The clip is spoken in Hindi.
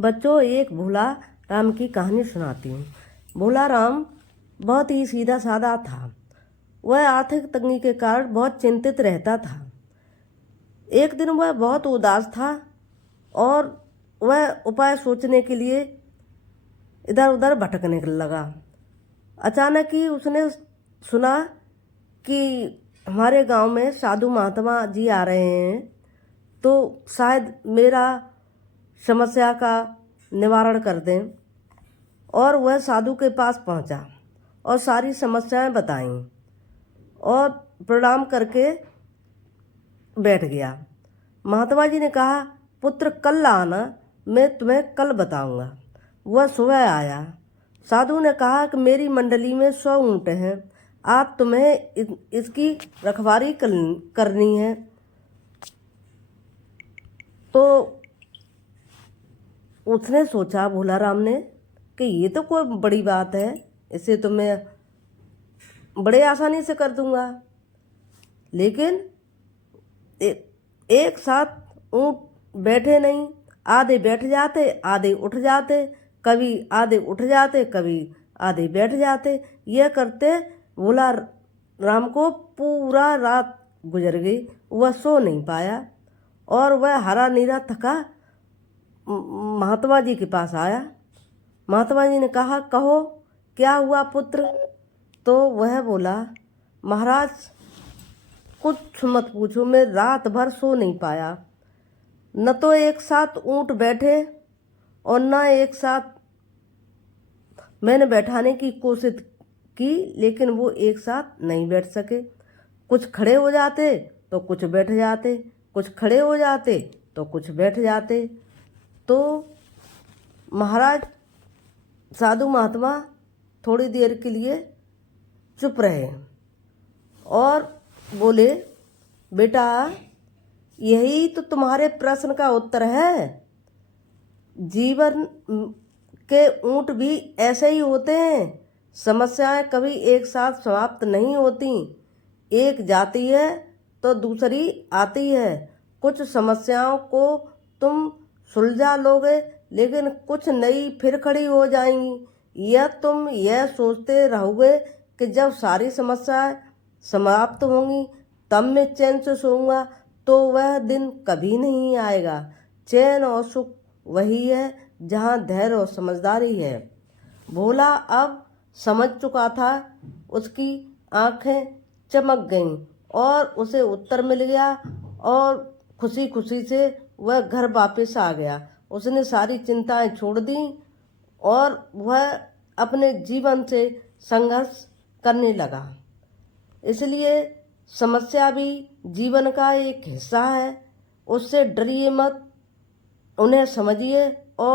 बच्चों, एक भोला राम की कहानी सुनाती हूँ। भोला राम बहुत ही सीधा साधा था। वह आर्थिक तंगी के कारण बहुत चिंतित रहता था। एक दिन वह बहुत उदास था और वह उपाय सोचने के लिए इधर उधर भटकने लगा। अचानक ही उसने सुना कि हमारे गांव में साधु महात्मा जी आ रहे हैं, तो शायद मेरा समस्या का निवारण कर दें। और वह साधु के पास पहुंचा और सारी समस्याएं बताईं और प्रणाम करके बैठ गया। महात्मा जी ने कहा, पुत्र कल आना, मैं तुम्हें कल बताऊंगा। वह सुबह आया। साधु ने कहा कि मेरी मंडली में 100 ऊँट हैं, आज तुम्हें इसकी रखवाली करनी है। तो उसने सोचा भोला राम ने कि ये तो कोई बड़ी बात है, इसे तो मैं बड़े आसानी से कर दूंगा। लेकिन एक साथ ऊँट बैठे नहीं, आधे बैठ जाते आधे उठ जाते, कभी आधे उठ जाते कभी आधे बैठ जाते। यह करते भोला राम को पूरा रात गुजर गई। वह सो नहीं पाया और वह हरा नीरा थका महात्मा जी के पास आया। महात्मा जी ने कहा, कहो क्या हुआ पुत्र? तो वह बोला, महाराज कुछ मत पूछो, मैं रात भर सो नहीं पाया। न तो एक साथ ऊँट बैठे और न एक साथ मैंने बैठाने की कोशिश की, लेकिन वो एक साथ नहीं बैठ सके। कुछ खड़े हो जाते तो कुछ बैठ जाते, कुछ खड़े हो जाते तो कुछ बैठ जाते। तो महाराज साधु महात्मा थोड़ी देर के लिए चुप रहे और बोले, बेटा यही तो तुम्हारे प्रश्न का उत्तर है। जीवन के ऊँट भी ऐसे ही होते हैं। समस्याएं कभी एक साथ समाप्त नहीं होती, एक जाती है तो दूसरी आती है। कुछ समस्याओं को तुम सुलझा लोगे, लेकिन कुछ नई फिर खड़ी हो जाएंगी। या तुम यह सोचते रहोगे कि जब सारी समस्याएं समाप्त होंगी तब मैं चैन से सोऊंगा, तो वह दिन कभी नहीं आएगा। चैन और सुख वही है जहाँ धैर्य और समझदारी है। भोला अब समझ चुका था। उसकी आंखें चमक गईं और उसे उत्तर मिल गया और खुशी खुशी से वह घर वापस आ गया। उसने सारी चिंताएं छोड़ दी और वह अपने जीवन से संघर्ष करने लगा। इसलिए समस्या भी जीवन का एक हिस्सा है, उससे डरिए मत, उन्हें समझिए